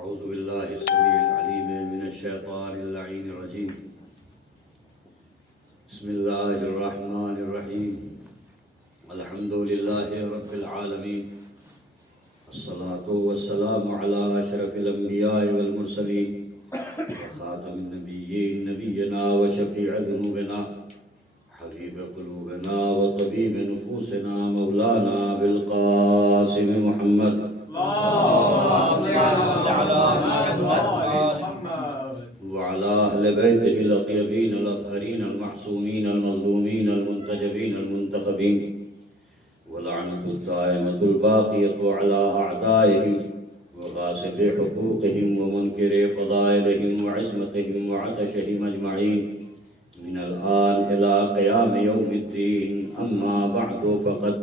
أعوذ بالله السميع العليم من الشيطان اللعين الرجيم. بسم الله الرحمن الرحيم. الحمد لله رب العالمين. الصلاة والسلام على أشرف الأنبياء والمرسلين وخاتم النبيين نبينا وشفيع ذنوبنا حبيب قلوبنا وطبيب نفوسنا مولانا بالقاسم محمد وعلى أهل بيته الأطيبين الأطهرين المعصومين المظلومين المنتجبين المنتخبين ولعنة الدائمة الباقية على أعدائهم وغاصب حقوقهم ومنكر فضائلهم وعصمتهم وعطشهم أجمعين من الآن إلى قيام يوم الدين. أما بعد فقد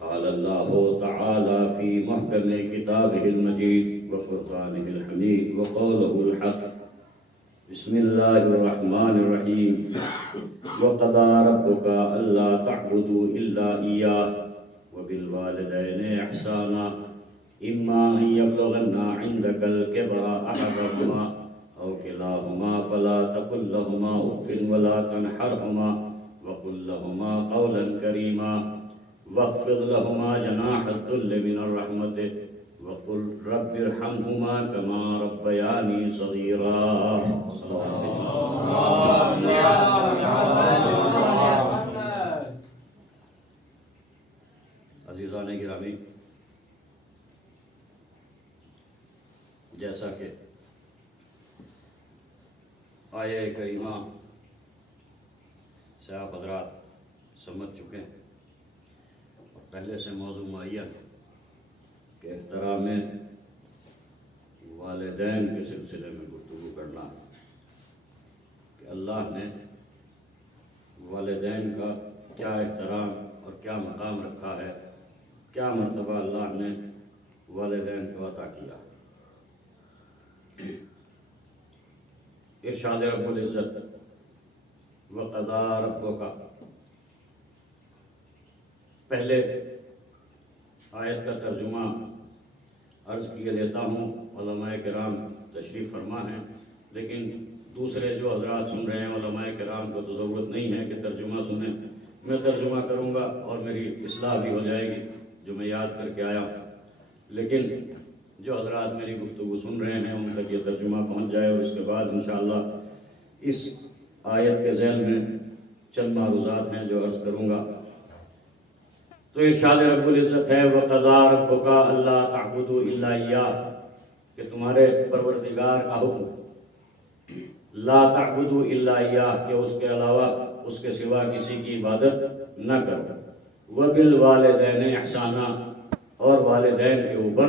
قال الله تعالى في محكم كتابه المجيد وفرقانه الحميد وقوله الحق. بسم الله الرحمن الرحيم. وقضى ربك ألا تعبدوا إلا إياه وبالوالدين إحسانا إما أن يبلغن عندك الكبر أحدهما أو كلاهما فلا تقل لهما أف ولا تنحرهما وقل لهما قولا كريما واخفض لهما جناح الذل من الرحمة وقل رب ارحمهما كما ربياني صغيرا. عزیزان گرامی، جیسا کہ آیہ کریمہ سے آپ حضرات سمجھ چکے ہیں، پہلے سے موضوع معین کہ احترام والدین کے سلسلے میں گفتگو کرنا کہ اللہ نے والدین کا کیا احترام اور کیا مقام رکھا ہے، کیا مرتبہ اللہ نے والدین کو عطا کیا. ارشاد رب العزت وقضى ربک، پہلے آیت کا ترجمہ عرض کیے لیتا ہوں. علماء کرام تشریف فرما ہیں، لیکن دوسرے جو حضرات سن رہے ہیں علماء کرام کو تو ضرورت نہیں ہے کہ ترجمہ سنیں. میں ترجمہ کروں گا اور میری اصلاح بھی ہو جائے گی جو میں یاد کر کے آیا ہوں، لیکن جو حضرات میری گفتگو سن رہے ہیں ان تک یہ ترجمہ پہنچ جائے اور اس کے بعد انشاءاللہ اس آیت کے ذیل میں چند معروضات ہیں جو عرض کروں گا. تو ارشاد رب العزت ہے وَقَضَىٰ رَبُّكَ أَلَّا تَعْبُدُوا إِلَّا إِيَّاهُ، کہ تمہارے پروردگار کا حکم لا تعبدوا الا إِيَّاهُ، کہ اس کے علاوہ اس کے سوا کسی کی عبادت نہ کرو. وَبِالْوَالِدَيْنِ إِحْسَانًا، اور والدین کے اوپر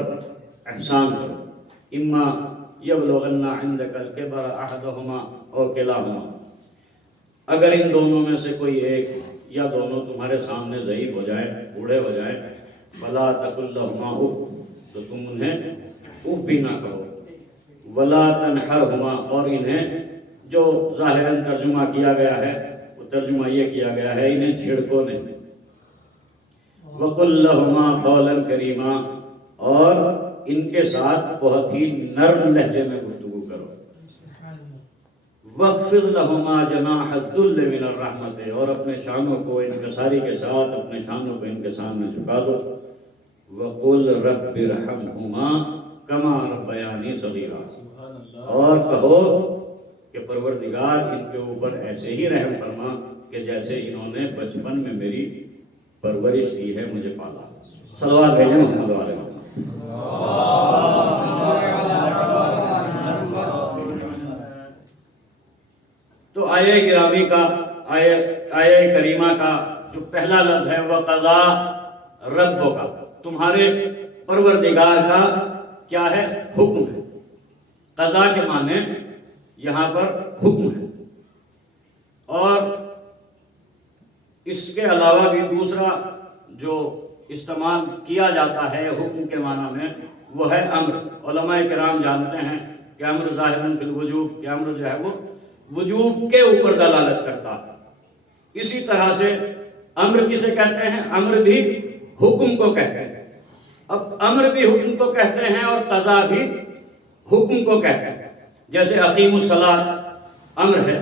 احسان کرو. اما یبلغن عندک الکبر احدہما او کلاہما، اگر ان دونوں میں سے کوئی ایک یا دونوں تمہارے سامنے ضعیف ہو جائیں، بوڑھے ہو جائیں، فلا تقل لہما اف، تو تم انہیں اف بھی نہ کہو. ولا تنحرہما، اور انہیں جو ظاہراً ترجمہ کیا گیا ہے وہ ترجمہ یہ کیا گیا ہے انہیں چھڑکو نہیں. وقل لہما قولا کریما، اور ان کے ساتھ بہت ہی نرم لہجے میں گفتگو کرو. وَاخْفِضْ لَهُمَا جَنَاحَ الذُّلِّ مِنَ الرَّحْمَةِ، اور اپنے شانوں کو انکساری کے ساتھ اپنے شانوں کو ان کے سامنے جھکا دو. وَقُلْ رَبِّ ارْحَمْهُمَا كَمَا رَبَّيَانِي صَغِيرًا، اور کہو کہ پروردگار ان کے اوپر ایسے ہی رحم فرما کہ جیسے انہوں نے بچپن میں میری پرورش کی ہے، مجھے پالا. صلوات بھیجیں محمد علیہ وسلم. تو آیہ گرامی کا آیہ کریمہ کا جو پہلا لفظ ہے وَقَضَىٰ رَبُّكَ، تمہارے پروردگار کا کیا ہے؟ حکم ہے. قضا کے معنی یہاں پر حکم ہے. اور اس کے علاوہ بھی دوسرا جو استعمال کیا جاتا ہے حکم کے معنی میں وہ ہے امر. علماء کرام جانتے ہیں کہ امر ظاہراً فی الوجوب، کہ امر جو ہے وہ وجوب کے اوپر دلالت کرتا ہے. اسی طرح سے امر کسے کہتے ہیں؟ امر بھی حکم کو کہتے ہیں. اب امر بھی حکم کو کہتے ہیں اور قضا بھی حکم کو کہتے ہیں. جیسے اقیم الصلاۃ امر ہے،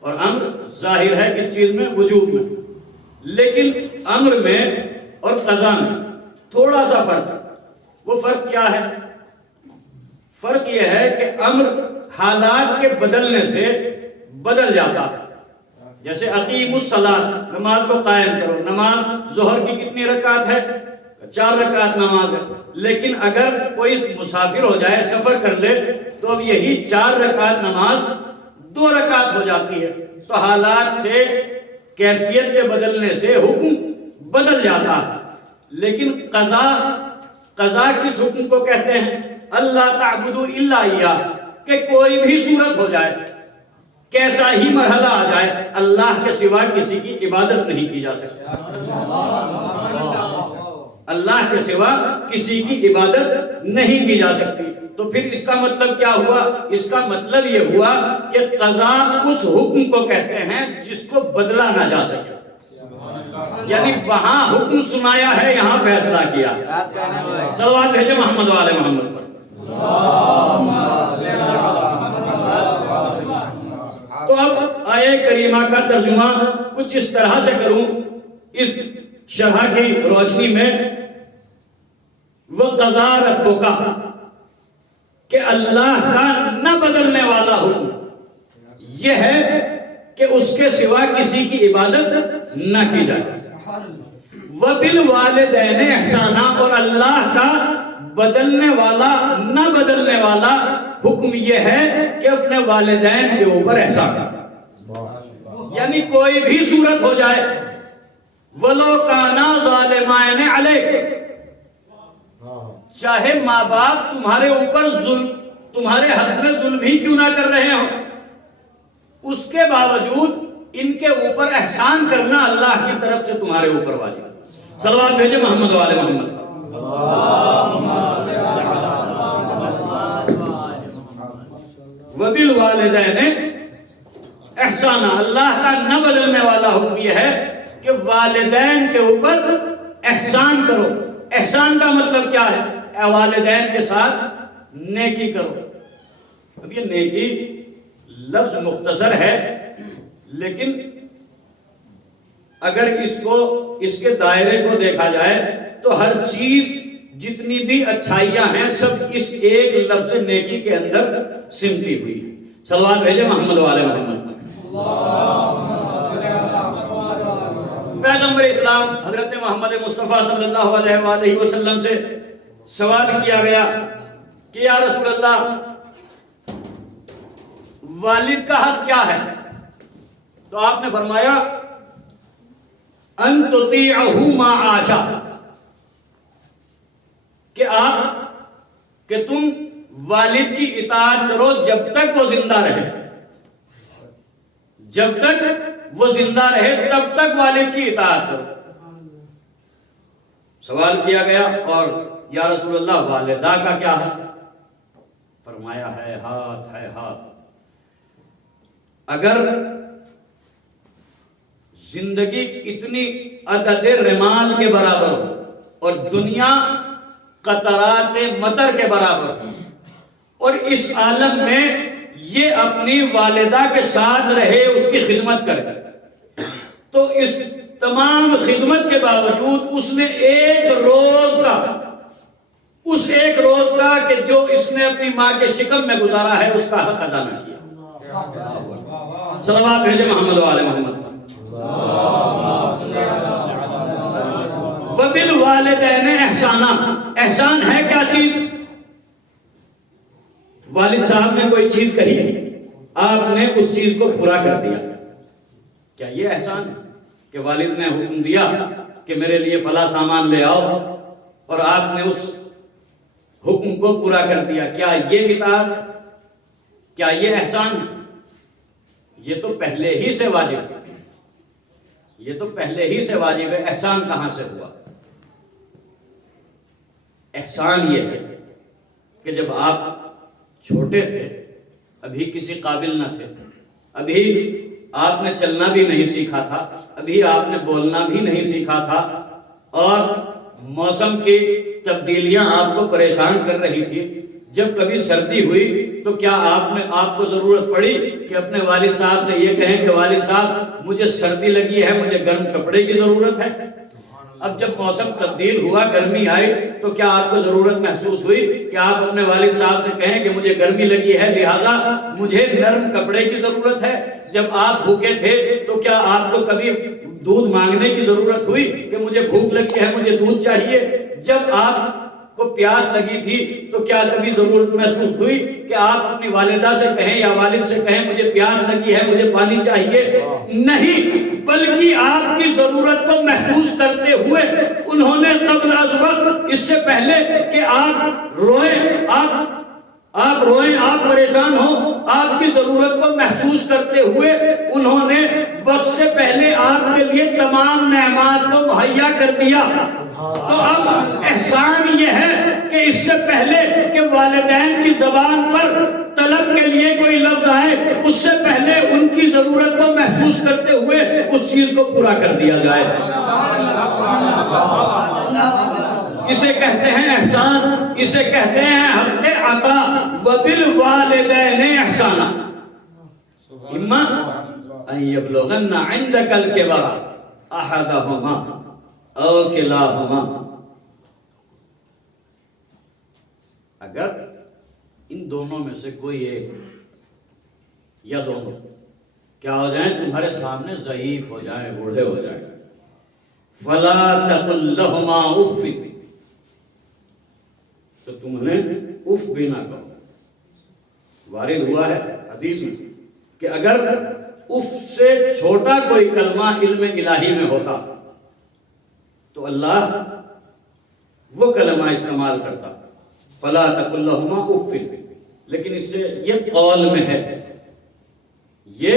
اور امر ظاہر ہے کس چیز میں؟ وجوب میں. لیکن امر میں اور قضا میں تھوڑا سا فرق ہے. وہ فرق کیا ہے؟ فرق یہ ہے کہ امر حالات کے بدلنے سے بدل جاتا ہے. جیسے اقیم الصلاۃ، نماز کو قائم کرو. نماز ظہر کی کتنی رکعت ہے؟ 4 رکعت نماز ہے. لیکن اگر کوئی مسافر ہو جائے، سفر کر لے، تو اب یہی 4 رکعت نماز 2 رکعت ہو جاتی ہے. تو حالات سے، کیفیت کے بدلنے سے حکم بدل جاتا ہے. لیکن قضا کس حکم کو کہتے ہیں؟ اللہ تعبدوا الا اياه، کہ کوئی بھی صورت ہو جائے، کیسا ہی مرحلہ آ جائے، اللہ کے سوا کسی کی عبادت نہیں کی جا سکتی. اللہ کے سوا کسی کی عبادت نہیں کی جا سکتی. تو پھر اس کا مطلب کیا ہوا؟ اس کا مطلب یہ ہوا کہ قضا اس حکم کو کہتے ہیں جس کو بدلا نہ جا سکے. یعنی وہاں حکم سنایا ہے، یہاں فیصلہ کیا. صلوات بھیجے محمد والے محمد پر. تو اب آیے کریمہ کا ترجمہ کچھ اس طرح سے کروں اس شرح کی روشنی میں. وَقَضَىٰ رَبُّكَ، کہ اللہ کا نہ بدلنے والا حکم یہ ہے کہ اس کے سوا کسی کی عبادت نہ کی جائے. وَبِالْوَالِدَيْنِ احسانا، اور اللہ کا بدلنے والا، نہ بدلنے والا حکم یہ ہے کہ اپنے والدین کے اوپر احسان. یعنی کوئی بھی صورت ہو جائے، وَلَوْ كَانَا ظَالِمَيْنِ عَلَيْكَ، چاہے ماں باپ تمہارے اوپر تمہارے حق میں ظلم ہی کیوں نہ کر رہے ہوں، اس کے باوجود ان کے اوپر احسان کرنا اللہ کی طرف سے تمہارے اوپر واجب ہے. صلوات بھیجے محمد والے محمد. وَبِالْوَالِدَيْنِ احسانا، اللہ کا نہ بدلنے والا حکم یہ ہے کہ والدین کے اوپر احسان کرو. احسان کا مطلب کیا ہے؟ والدین کے ساتھ نیکی کرو. اب یہ نیکی لفظ مختصر ہے، لیکن اگر اس کے دائرے کو دیکھا جائے تو ہر چیز، جتنی بھی اچھائیاں ہیں، سب اس ایک لفظ نیکی کے اندر سمٹی ہوئی ہے. صلوات بھیجے محمد والے محمد. پیغمبر اسلام حضرت محمد مصطفیٰ صلی اللہ علیہ وآلہ وسلم سے سوال کیا گیا کہ یا رسول اللہ، والد کا حق کیا ہے؟ تو آپ نے فرمایا ان تطیعہ ما عاشا، کہ تم والد کی اطاعت کرو جب تک وہ زندہ رہے. جب تک وہ زندہ رہے تب تک والد کی اطاعت کرو. سوال کیا گیا، اور یا رسول اللہ والدہ کا کیا حق؟ فرمایا ہے ہاتھ ہے ہاتھ. اگر زندگی اتنی عدد رمال کے برابر ہو اور دنیا قطرات مطر کے برابر ہو، اور اس عالم میں یہ اپنی والدہ کے ساتھ رہے، اس کی خدمت کرے، تو اس تمام خدمت کے باوجود اس نے ایک روز کا کہ جو اس نے اپنی ماں کے شکم میں گزارا ہے، اس کا حق ادا نہ کیا. صلوات بھیجے محمد والے محمد. وَبِالْوَالِدَيْنِ احسانا، احسان ہے کیا چیز؟ والد صاحب نے کوئی چیز کہی، آپ نے اس چیز کو پورا کر دیا. کیا یہ احسان ہے کہ والد نے حکم دیا کہ میرے لیے فلاں سامان لے آؤ اور آپ نے اس حکم کو پورا کر دیا؟ کیا یہ اطاعت ہے؟ کیا یہ احسان ہے؟ یہ تو پہلے ہی سے واجب ہے. یہ تو پہلے ہی سے واجب ہے. احسان کہاں سے ہوا؟ احسان یہ ہے کہ جب آپ چھوٹے تھے، ابھی کسی قابل نہ تھے، ابھی آپ نے چلنا بھی نہیں سیکھا تھا، ابھی آپ نے بولنا بھی نہیں سیکھا تھا، اور موسم کی تبدیلیاں آپ کو پریشان کر رہی تھی، جب کبھی سردی ہوئی تو کیا آپ کو ضرورت پڑی کہ اپنے والد صاحب سے یہ کہیں کہ والد صاحب مجھے سردی لگی ہے، مجھے گرم کپڑے کی ضرورت ہے؟ اب جب موسم تبدیل ہوا، گرمی آئی، تو کیا آپ کو ضرورت محسوس ہوئی کہ آپ اپنے والد صاحب سے کہیں کہ مجھے گرمی لگی ہے لہٰذا مجھے نرم کپڑے کی ضرورت ہے؟ جب آپ بھوکے تھے تو کیا آپ کو کبھی دودھ مانگنے کی ضرورت ہوئی کہ مجھے بھوک لگی ہے، مجھے دودھ چاہیے؟ جب آپ کو پیاس لگی تھی تو کیا کبھی ضرورت محسوس ہوئی کہ آپ اپنی والدہ سے کہیں یا والد سے کہیں مجھے پیاس لگی ہے، مجھے پانی چاہیے؟ نہیں، بلکہ آپ کی ضرورت کو محسوس کرتے ہوئے انہوں نے قبل از وقت، اس سے پہلے کہ آپ روئیں، آپ پریشان ہوں، آپ کی ضرورت کو محسوس کرتے ہوئے انہوں نے وقت سے پہلے آپ کے لیے تمام نعمات کو مہیا کر دیا۔ تو اب احسان یہ ہے کہ اس سے پہلے کہ والدین کی زبان پر طلب کے لیے کوئی لفظ آئے، اس سے پہلے ان کی ضرورت کو محسوس کرتے ہوئے اس چیز کو پورا کر دیا جائے۔ اسے کہتے ہیں احسان، اسے کہتے ہیں حق عطا۔ وبالوالدین احسانا اما ان یبلغن عندک الکبر احدہما او کلاہما، اگر ان دونوں میں سے کوئی ایک یا دونوں کیا ہو جائیں، تمہارے سامنے ضعیف ہو جائیں، بوڑھے ہو جائیں، فلا تقل لہما اف، تو تم نے اف بھی نہ کہو۔ وارد ہوا ہے حدیث میں کہ اگر اف سے چھوٹا کوئی کلمہ علم الہی میں ہوتا تو اللہ وہ کلمہ استعمال کرتا، فلا تقل لہما اف، لیکن اس سے یہ قول میں ہے، یہ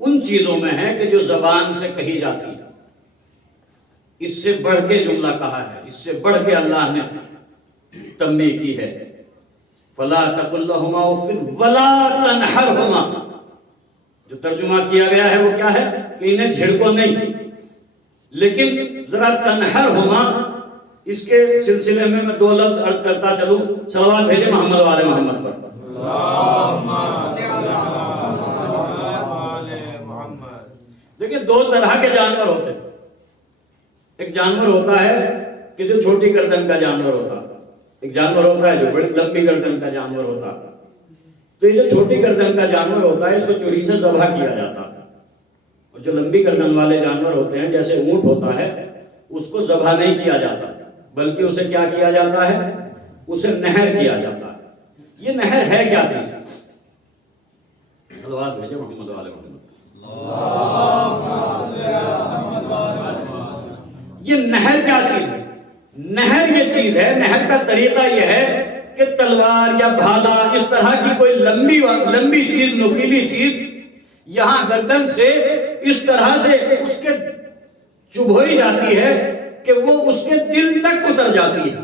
ان چیزوں میں ہے کہ جو زبان سے کہی جاتی ہے، اس سے بڑھ کے جملہ کہا ہے، اس سے بڑھ کے اللہ نے تنبیہ کی ہے۔ فلا تقل لہما اف ولا تنہرہما، جو ترجمہ کیا گیا ہے وہ کیا ہے کہ انہیں جھڑکو نہیں، لیکن ذرا تنہرہما اس کے سلسلے میں دو لفظ عرض کرتا چلوں، صلوات بھیجے محمد والے محمد پر۔ دیکھیں دو طرح کے جانور ہوتے ہیں، ایک جانور ہوتا ہے کہ جو چھوٹی گردن کا جانور ہوتا ہے، ایک جانور ہوتا ہے جو بڑی لمبی گردن کا جانور ہوتا ہے۔ تو یہ جو چھوٹی گردن کا جانور ہوتا ہے اس کو چھری سے ذبح کیا جاتا ہے، اور جو لمبی گردن والے جانور ہوتے ہیں جیسے اونٹ ہوتا ہے اس کو ذبح نہیں کیا جاتا، بلکہ اسے کیا کیا جاتا ہے، اسے نہر کیا جاتا ہے۔ یہ نہر ہے کیا چیز؟ صلوات بھیجے محمد والے محمد۔ یہ نہر کیا چیز ہے؟ نہر یہ چیز ہے، نہر کا طریقہ یہ ہے کہ تلوار یا بھالا اس طرح کی کوئی لمبی چیز، نوکیلی چیز یہاں گردن سے اس طرح سے اس کے چبھوئی جاتی ہے کہ وہ اس کے دل تک اتر جاتی ہے،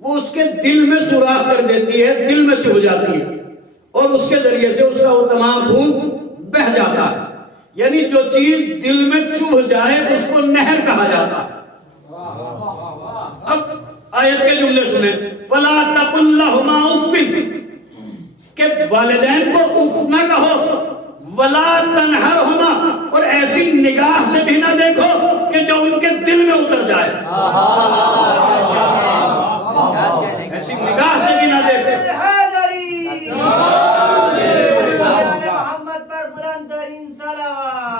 وہ اس کے دل میں سوراخ کر دیتی ہے، دل میں چبھ جاتی ہے، اور اس کے ذریعے سے اس کا وہ تمام خون بہہ جاتا ہے۔ یعنی جو چیز دل میں چبھ جائے اس کو نہر کہا جاتا ہے۔ اب آیت کے جملے سنیں، فلا تقل لہما اف، کہ والدین کو اف نہ کہو، ولا تنہرہما، اور ایسی نگاہ سے بھی نہ دیکھو کہ جو ان کے دل میں اتر جائے، ایسی نگاہ سے بھی نہ دیکھو۔ محمد پر بلند ترین صلوات۔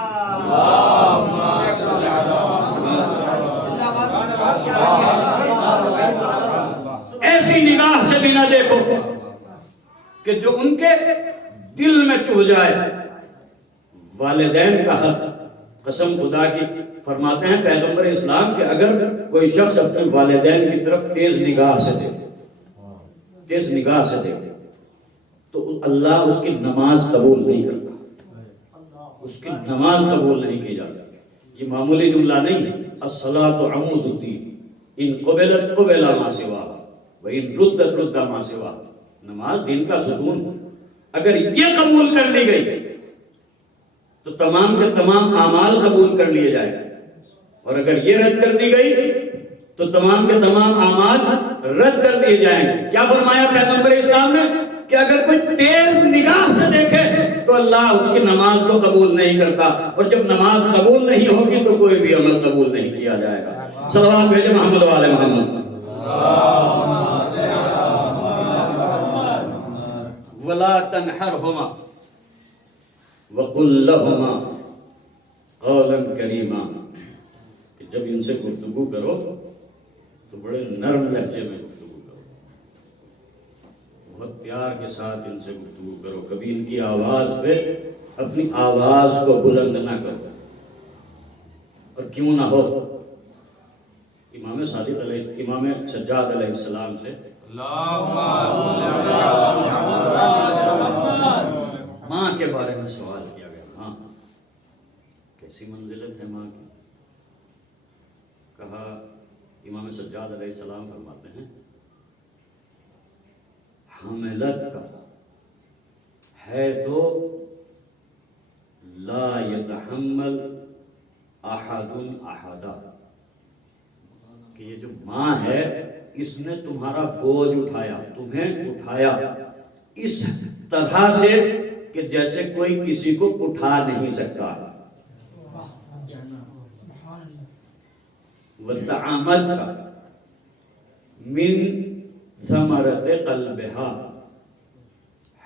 ایسی نگاہ سے بھی نہ دیکھو کہ جو ان کے دل میں چبھ جائے۔ والدین کا حق، قسم خدا کی، فرماتے ہیں پیغمبر اسلام کہ اگر کوئی شخص اپنے والدین کی طرف تیز نگاہ سے دیکھے، تیز نگاہ سے دیکھے، تو اللہ اس کی نماز قبول نہیں کرتا، اس کی نماز قبول نہیں کی جاتی۔ یہ معمولی جملہ نہیں ہے، الصلاۃ عمود الدین، ان قبلت قبل ما سوا وان ردت رد ما سوا، نماز دین کا ستون ہے۔ اگر یہ قبول کر لی گئی تو تمام کے تمام اعمال قبول کر لیے جائیں، اور اگر یہ رد کر دی گئی تو تمام کے تمام اعمال رد کر دیے جائیں گے۔ کیا فرمایا پیغمبر اسلام نے کہ اگر کوئی تیز نگاہ سے دیکھے تو اللہ اس کی نماز کو قبول نہیں کرتا، اور جب نماز قبول نہیں ہوگی تو کوئی بھی عمل قبول نہیں کیا جائے گا۔ صلوات بھیجے محمد و آل محمد۔ وَلَا تَنْحَرْهُمَا وَقُلْ لَهُمَا قَوْلًا كَرِيمًا، کہ جب ان سے گفتگو کرو تو بڑے نرم لہجے میں گفتگو کرو، بہت پیار کے ساتھ ان سے گفتگو کرو، کبھی ان کی آواز پہ اپنی آواز کو بلند نہ کرو، اور کیوں نہ ہو امام سجاد علیہ السلام سے ماں کے بارے میں سوال کیا گیا، ماں کیسی منزلت ہے ماں کی؟ کہا امام سجاد علیہ السلام فرماتے ہیں حملت کا ہے تو لا یتحمل احد احدا، کہ یہ جو ماں ہے اس نے تمہارا بوجھ اٹھایا، تمہیں اٹھایا اس طرح سے کہ جیسے کوئی کسی کو اٹھا نہیں سکتا۔ وَتَعَمَدْ کا من ثمرت قلبها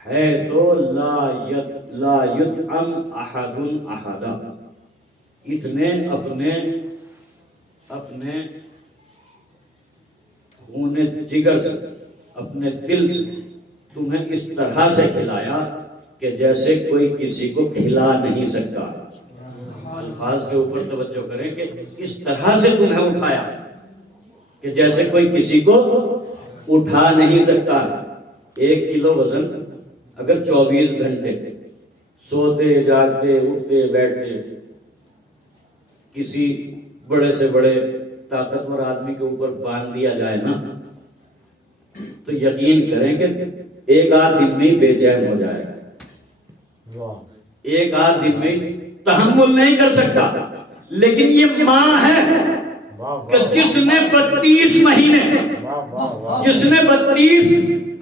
ہے تو لا یطعم احد احدا، اس نے اپنے خون جگر سے، اپنے دل سے تمہیں اس طرح سے کھلایا کہ جیسے کوئی کسی کو کھلا نہیں سکتا۔ الفاظ کے اوپر توجہ کریں کہ اس طرح سے تمہیں اٹھایا کہ جیسے کوئی کسی کو اٹھا نہیں سکتا۔ 1 کلو وزن اگر 24 گھنٹے سوتے جاگتے اٹھتے بیٹھتے کسی بڑے سے بڑے طاقتور آدمی کے اوپر باندھ دیا جائے نا تو یقین کریں کہ 1 آدھ دن میں ہی بے چین ہو جائے گا، 1 آدھ دن میں تحمل نہیں کر سکتا۔ لیکن یہ ماں ہے کہ جس نے 32 مہینے، جس نے 32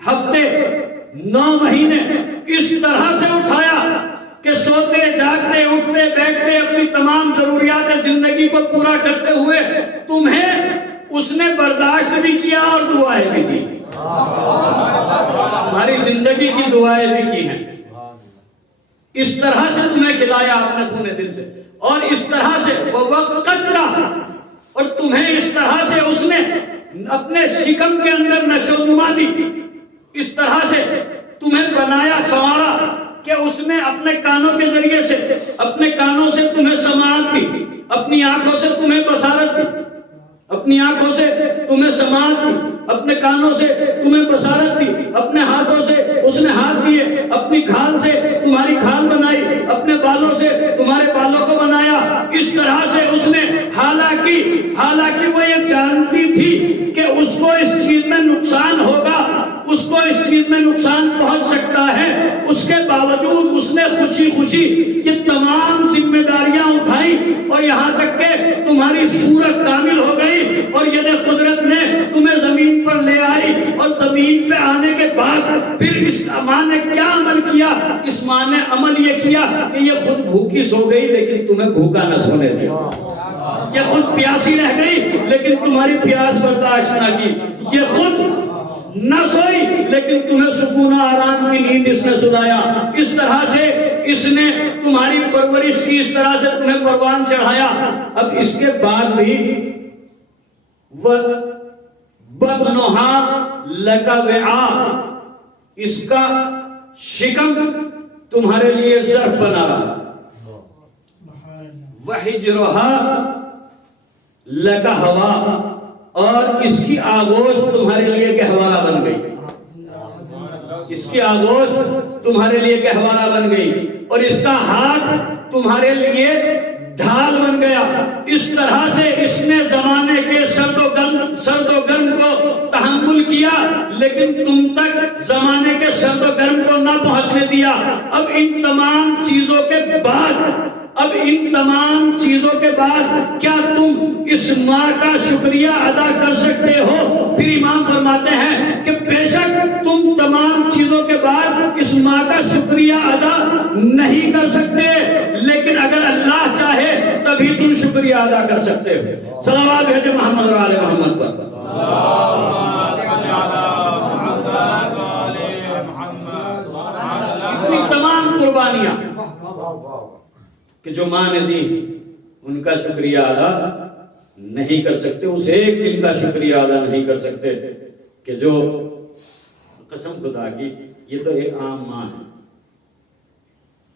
ہفتے 9 مہینے اس طرح سے اٹھایا کہ سوتے جاگتے اٹھتے بیٹھتے اپنی تمام ضروریات زندگی کو پورا کرتے ہوئے تمہیں اس نے برداشت بھی کیا اور دعائیں بھی کی، ہماری زندگی کی دعائیں بھی کی ہیں، اس طرح سے تمہیں کھلایا اپنے خون دل سے، اور اس طرح سے وہ وقت کا، اور تمہیں اس طرح سے اس نے اپنے شکم کے اندر نشو و نما دی، اس طرح سے تمہیں بنایا سنوارا کہ اس نے اپنے کانوں کے ذریعے سے، اپنے کانوں سے تمہیں سماعت دی، اپنی آنکھوں سے تمہیں بصارت دی، اپنی آنکھوں سے تمہیں سماعت دی، اپنے کانوں سے تمہیں بصارت دی، اپنے ہاتھوں سے اس نے ہاتھ دیے، اپنی کھال سے تمہاری کھال بنائی، اپنے بالوں سے تمہارے بالوں کو بنایا، اس طرح سے اس نے حالانکہ وہ یہ جانتی تھی کہ اس کو اس چیز میں نقصان ہوگا، اس کو اس چیز میں نقصان پہنچ سکتا ہے، اس کے باوجود اس نے خوشی خوشی یہ تمام ذمہ داریاں اٹھائی، اور یہاں تک کہ تمہاری صورت کامل ہو گئی، اور یہ قدرت نے تمہیں زمین پر لے آئی، اور زمین پہ آنے کے بعد پھر اس ماں نے کیا عمل کیا؟ اس ماں نے عمل یہ کیا کہ یہ خود بھوکی سو گئی لیکن تمہیں بھوکا نہ سونے دیا، یہ خود پیاسی رہ گئی لیکن تمہاری پیاس برداشت نہ کی، یہ خود نہ سوئی لیکن تمہیں سکون و آرام کی نیند اس نے سلایا، اس طرح سے اس نے تمہاری پرورش کی، اس طرح سے تمہیں پروان چڑھایا۔ اب اس کے بعد بھی بطنها لک وعاء، اس کا شکم تمہارے لیے ظرف بنا رہا، وحجرها لک ہوا، اور اس کی آغوش تمہارے لیے گہوارہ بن گئی، اس کی آغوش تمہارے لیے گہوارہ بن گئی، اور اس کا ہاتھ تمہارے لیے ڈھال بن گیا۔ اس طرح سے اس نے زمانے کے سرد و گرم کو تحمل کیا، لیکن تم تک زمانے کے سرد و گرم کو نہ پہنچنے دیا۔ اب ان تمام چیزوں کے بعد اب ان تمام چیزوں کے بعد کیا تم اس ماں کا شکریہ ادا کر سکتے ہو؟ پھر امام فرماتے ہیں کہ بے شک تم تمام چیزوں کے بعد اس ماں کا شکریہ ادا نہیں کر سکتے، لیکن اگر اللہ چاہے تبھی تم شکریہ ادا کر سکتے ہو۔ صلوات بھیجے محمد اور آل محمد پر۔ اتنی تمام قربانیاں کہ جو ماں نے دی ان کا شکریہ ادا نہیں کر سکتے، اس ایک دن کا شکریہ ادا نہیں کر سکتے کہ جو قسم خدا کی یہ تو ایک عام ماں ہے،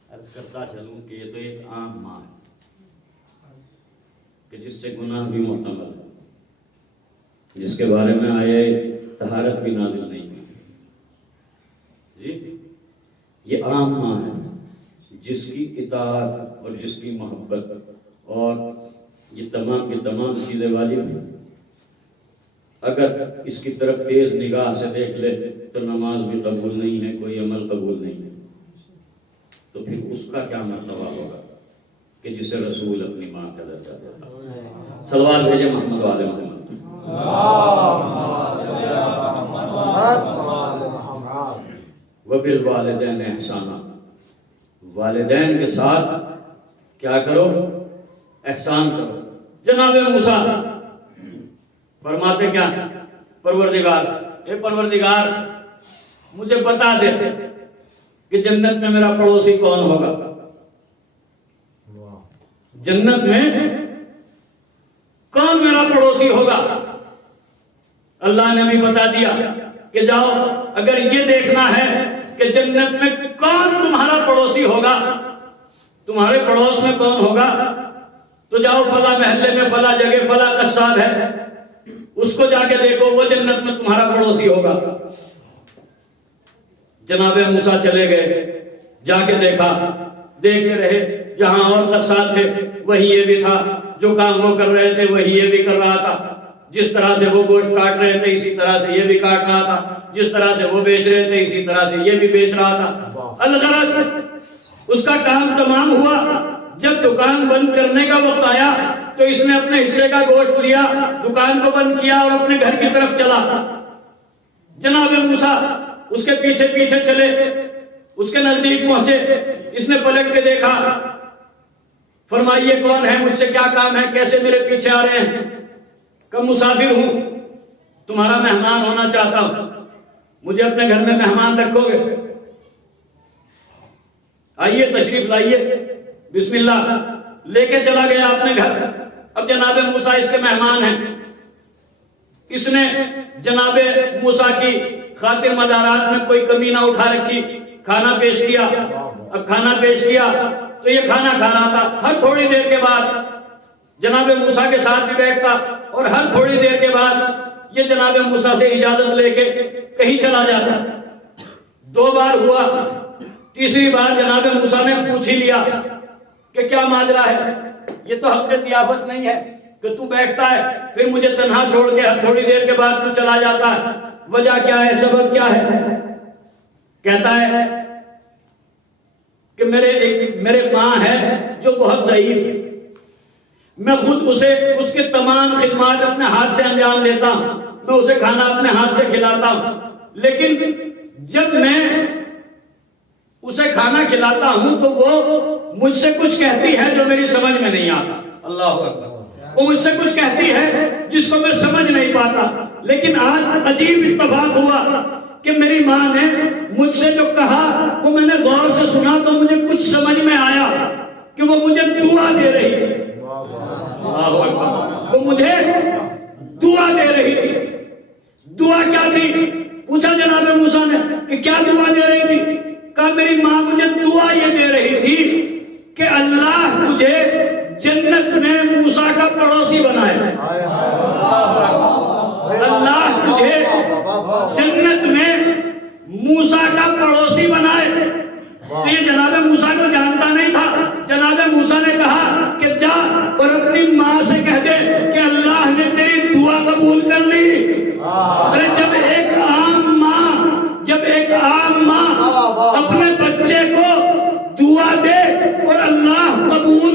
عرض کرتا چلوں کہ یہ تو ایک عام ماں ہے کہ جس سے گناہ بھی محتمل ہے، جس کے بارے میں آئے طہارت بھی نازل نہیں ہوئی جی، یہ عام ماں ہے جس کی اطاعت اور جس کی محبت اور یہ تمام کی تمام چیزیں واجب ہیں۔ اگر اس کی طرف تیز نگاہ سے دیکھ لے تو نماز بھی قبول نہیں ہے، کوئی عمل قبول نہیں ہے، تو پھر اس کا کیا مرتبہ ہوگا کہ جسے رسول اپنی ماں کا درجہ دیتا ہے۔ صلوات بھیجے محمد و آل محمد۔ وبالوالدین احسانا، والدین کے ساتھ کیا کرو؟ احسان کرو۔ جناب موسیٰ فرماتے کیا؟ پروردگار، اے پروردگار مجھے بتا دے کہ جنت میں میرا پڑوسی کون ہوگا، جنت میں کون میرا پڑوسی ہوگا۔ اللہ نے بھی بتا دیا کہ جاؤ اگر یہ دیکھنا ہے کہ جنت میں کون تمہارا پڑوسی ہوگا، تمہارے پڑوس میں کون ہوگا، تو جاؤ فلاں محلے میں فلاں جگہ فلاں قصاب ہے، اس کو جا کے دیکھو، وہ جنت میں تمہارا پڑوسی ہوگا۔ جناب موسیٰ چلے گئے، جا کے دیکھا، دیکھتے رہے، جہاں اور قصاب تھے وہی یہ بھی تھا، جو کام وہ کر رہے تھے وہی یہ بھی کر رہا تھا، جس طرح سے وہ گوشت کاٹ رہے تھے اسی طرح سے یہ بھی کاٹ رہا تھا، جس طرح سے وہ بیچ رہے تھے اسی طرح سے یہ بھی بیچ رہا تھا۔ الغرض اس کا کام تمام ہوا، جب دکان بند کرنے کا وقت آیا تو اس نے اپنے حصے کا گوشت لیا، دکان کو بند کیا اور اپنے گھر کی طرف چلا۔ جناب موسیٰ اس کے پیچھے پیچھے چلے، اس کے نزدیک پہنچے، اس نے پلٹ کے دیکھا، فرمائیے کون ہے، مجھ سے کیا کام ہے، کیسے میرے پیچھے آ رہے ہیں؟ کہ مسافر ہوں، تمہارا مہمان ہونا چاہتا ہوں، مجھے اپنے گھر میں مہمان رکھو گے؟ آئیے تشریف لائیے، بسم اللہ، لے کے چلا گیا اپنے گھر۔ اب جناب موسیٰ اس کے مہمان ہیں، اس نے جناب موسیٰ کی خاطر مدارات میں کوئی کمی نہ اٹھا رکھی، کھانا پیش کیا۔ اب کھانا پیش کیا تو یہ کھانا کھا رہا تھا، ہر تھوڑی دیر کے بعد جناب موسیٰ کے ساتھ بھی بیٹھتا اور ہر تھوڑی دیر کے بعد یہ جناب موسیٰ سے اجازت لے کے کہیں چلا جاتا۔ 2 بار ہوا، تیسری بار جناب موسیٰ نے پوچھ ہی لیا کہ کیا ماجرا ہے، یہ تو حق ضیافت نہیں ہے کہ تو بیٹھتا ہے پھر مجھے تنہا چھوڑ کے ہر تھوڑی دیر کے بعد تو چلا جاتا ہے، وجہ کیا ہے، سبب کیا ہے؟ کہتا ہے کہ میرے ماں ہے جو بہت ضعیف ہے، میں خود اس کے تمام خدمات اپنے ہاتھ سے انجام دیتا ہوں، میں اسے کھانا اپنے ہاتھ سے کھلاتا ہوں، لیکن جب میں اسے کھانا کھلاتا ہوں تو وہ مجھ سے کچھ کہتی ہے جو میری سمجھ میں نہیں آتا۔ اللہ اکبر، وہ مجھ سے کچھ کہتی ہے جس کو میں سمجھ نہیں پاتا، لیکن آج عجیب اتفاق ہوا کہ میری ماں نے مجھ سے جو کہا وہ میں نے غور سے سنا تو مجھے کچھ سمجھ میں آیا کہ وہ مجھے دعا دے رہی تھی۔ وہ مجھے دعا دے رہی تھی۔ دعا کیا تھی؟ پوچھا جناب موسیٰ نے کہ کیا دعا دے رہی تھی؟ کہا میری ماں مجھے دعا یہ دے رہی تھی کہ اللہ تجھے جنت میں موسیٰ کا پڑوسی بنائے، اللہ تجھے جنت میں موسیٰ کا پڑوسی بنائے۔ تو یہ جناب موسیٰ کو جانتا نہیں تھا۔ جناب موسیٰ نے کہا کہ جا اور اپنی ماں سے کہہ دے کہ اللہ نے تیری دعا قبول کر لی۔ ارے جب ایک عام ماں اپنے بچے کو دعا دے اور اللہ قبول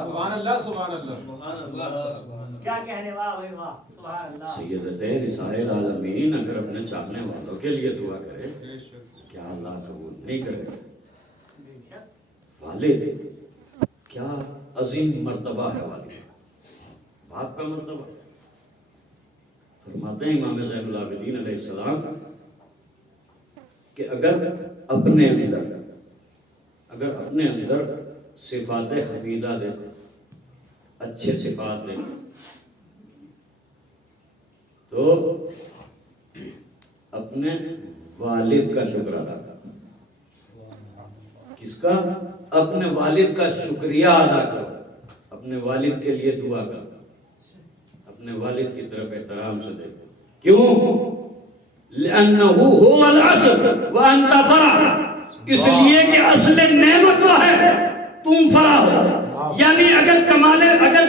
سبحان اللہ سبحان اللہ کیا کہنے واہ بھائی واہ سبحان اللہ سیدتین نساء العالمین اگر اپنے چاہنے والوں کے لیے دعا کرے کیا اللہ قبول نہیں کرے گا؟ والد کیا عظیم مرتبہ ہے والد باپ کا مرتبہ فرماتے ہیں امام زین العابدین علیہ السلام کہ اگر اپنے اندر صفات حمیدہ دے اچھے صفات دے تو اپنے والد کا شکر ادا کر کس کا اپنے والد کا شکریہ ادا کرو اپنے والد کے لیے دعا کرو اپنے والد کی طرف احترام سے دیکھو کیوں لأنه هو الأصل وأنت فرع اس لیے کہ اصل نعمت وہ ہے تم فرع ہو یعنی اگر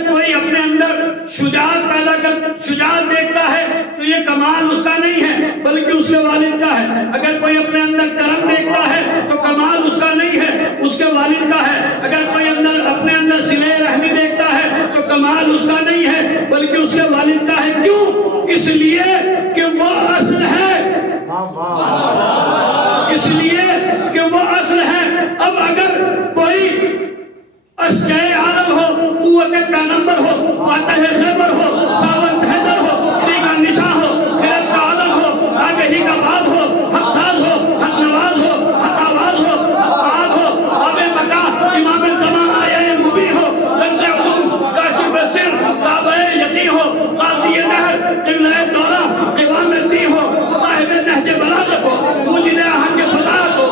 کوئی اپنے اندر شجاعت دیکھتا ہے تو یہ کمال اس کا نہیں ہے بلکہ اس کے والد کا ہے اگر کوئی اپنے اندر کرم دیکھتا ہے تو کمال اس کا نہیں ہے اس کے والد کا ہے اگر کوئی اپنے اندر صلہ رحمی دیکھتا ہے تو کمال اس کا نہیں ہے بلکہ اس کے والد کا ہے کیوں اس لیے کہ وہ اصل ہے اس لیے کہ وہ اصل ہے اب اگر کوئی اشجع عالم ہو قوت پیغمبر ہو فاتح خیبر ہو ساونت حیدر ہو ریگا نشاء ہو خیرت کا عالم ہو آگہی کا باب ہو حق ساز ہو حق نواز ہو حق آواز ہو حق آب ہو آب بقا امام زمان آیہ مبی ہو کنز علوم کاشف سر کعبہ یقین ہو قاضی دہر قبلہ دورہ قوام الدین ہو صاحب نہج بلاغت ہو موجد آہنگ فضاعت ہو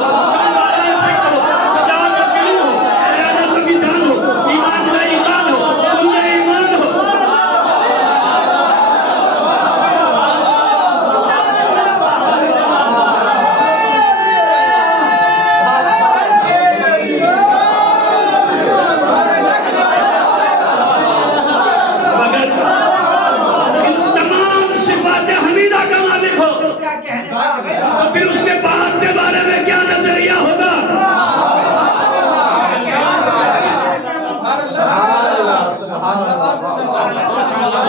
تو پھر اس کے بعد کے بارے میں کیا نظریہ ہوگا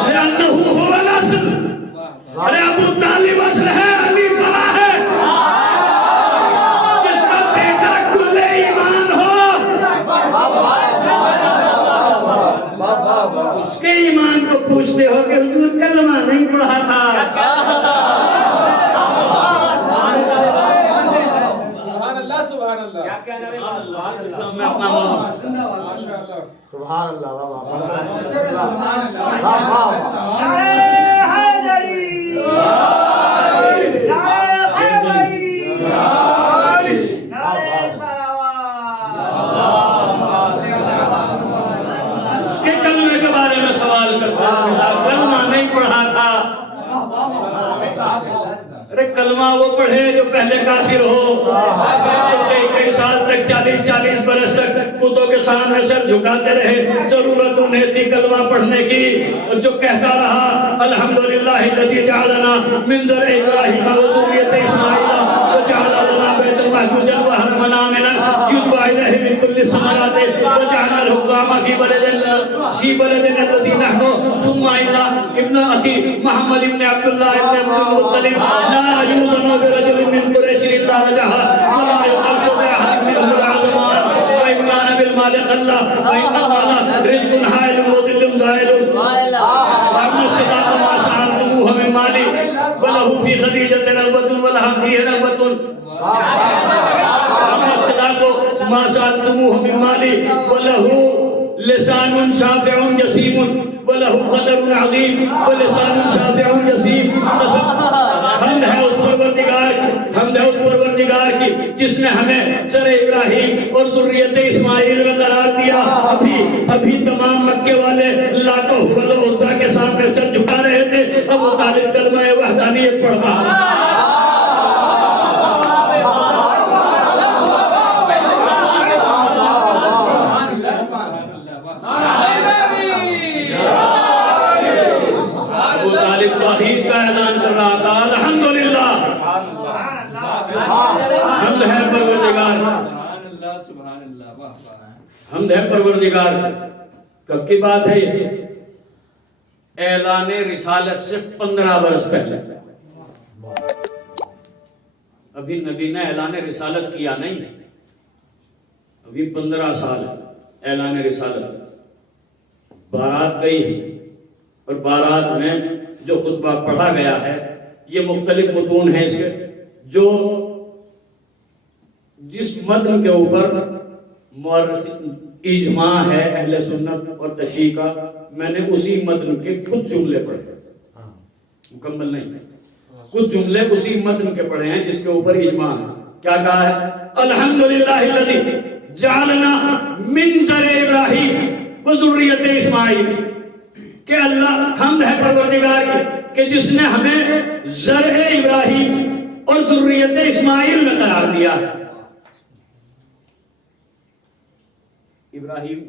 لأنه هو الأصل ارے ابو طالب اصل ہے علی فرع ہے جس کا بیٹا کل ایمان ہو اس کے ایمان کو پوچھتے ہو کہ حضور کلمہ نہیں پڑھا تھا اس میں اپنا موضوع سبحان اللہ اس کے کلمے کے بارے میں سوال کرتے ہیں کلمہ نہیں پڑھا تھا ارے کلمہ وہ پڑھے جو پہلے کافر ہو کئی سال تک 40 برس تک بتوں کے سامنے سر جھکاتے رہے ضرورت انہیں تھی کلمہ پڑھنے کی اور جو کہتا رہا الحمدللہ الذی جعلنا من ذرع ابراہیم و ذریۃ اسماعیل وجعل لنا بیتا محجوجا وحرما آمنا یجبع الیہ من کل الثمرات وجعلنا الحکام فی بلدنا الذی نحن ثم ان ابن اخی محمد ابن عبداللہ ابن مطلب لا یوزن برجل من قریش الا رجحا ولا يقال صدر احد منهم العظمان وإن كان بالمال قل فإن المال رزق حائل وذل زائل وأما الصداق ما سألتموه من مالي وله في خديجة رغبة ولها فيه رغبة وأما الصداق ما سألتموه من مالي وله لسان شافع جسيم وله قدر عظيم ولسان شافع جسيم حمد ہے اس پروردگار کی جس نے ہمیں سر ابراہیم اور ذریت اسماعیل میں قرار دیا ابھی تمام مکے والے لاکھوں حبل و عزا کے سامنے سر جھکا رہے تھے ابو طالب کلمہ وحدانیت پڑھ رہا حمد ہے پروردگار کی۔ کب کی بات ہے یہ؟ اعلان رسالت سے 15 برس پہلے۔ ابھی نبی نے اعلان رسالت کیا نہیں، ابھی 15 سال اعلان رسالت۔ بارات گئی اور بارات میں جو خطبہ پڑھا گیا ہے یہ مختلف متون ہیں اس کے، جو جس متن کے اوپر اجماع ہے اہل سنت اور تشیع کا، میں نے اسی متن کے کچھ جملے پڑھے، مکمل نہیں، کچھ جملے اسی متن کے پڑھے ہیں جس کے اوپر اجماع ہے۔ کیا کہا ہے؟ الحمدللہ الذی جعلنا من ذریہ ابراہیم و ذریۃ اسماعیل، کہ اللہ حمد ہے پروردگار کی کہ جس نے ہمیں زرع ابراہیم اور ذریت اسماعیل میں قرار دیا۔ ابراہیم